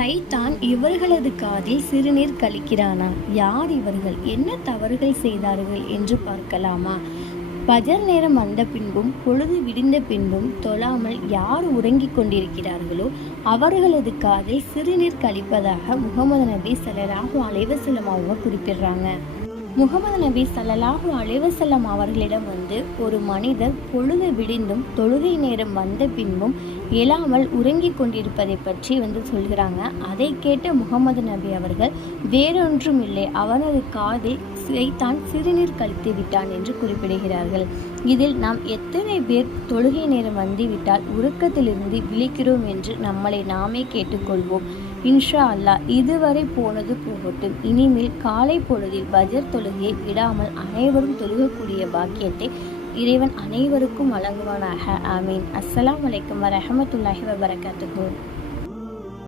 சைத்தான் இவர்களது காதில் சிறுநீர் கழிக்கிறானா? யார் இவர்கள்? என்ன தவறுகள் செய்தார்கள் என்று பார்க்கலாமா? பஜர் நேரம் வந்த பின்பும் பொழுது விடிந்த பின்பும் தொழாமல் யார் உறங்கிக் கொண்டிருக்கிறார்களோ அவர்களது காதில் சிறுநீர் கழிப்பதாக முகமது நபி ஸல்லல்லாஹு அலைஹி வஸல்லம் அவங்க குறிப்பிடுறாங்க. முகமது நபி ஸல்லல்லாஹு அலைஹி வஸல்லம் அவர்களிடம் ஒரு மனிதர் பொழுது விடிந்தும் தொழுகை நேரம் வந்த பின்பும் எழாமல் உறங்கிக் கொண்டிருப்பதை பற்றி சொல்கிறாங்க. அதை கேட்ட முகமது நபி அவர்கள் வேறொன்றும் இல்லை, அவனது காதில் சைத்தான் சிறுநீர் கழித்து விட்டான் என்று குறிப்பிடுகிறார்கள். இதில் நாம் எத்தனை பேர் தொழுகை நேரம் வந்துவிட்டால் உறக்கத்திலிருந்து விழிக்கிறோம் என்று நம்மளை நாமே கேட்டுக்கொள்வோம். இன்ஷா அல்லாஹ் இதுவரை போனது போகட்டும். இனிமேல் காலை பொழுதில் பஜர் தொழுகையை விடாமல் அனைவரும் தொழுகக்கூடிய பாக்கியத்தை இறைவன் அனைவருக்கும் வழங்குவானாக. ஆமீன். அஸ்ஸலாமு அலைக்கும் வரஹ்மத்துல்லாஹி வபரகாத்துஹு.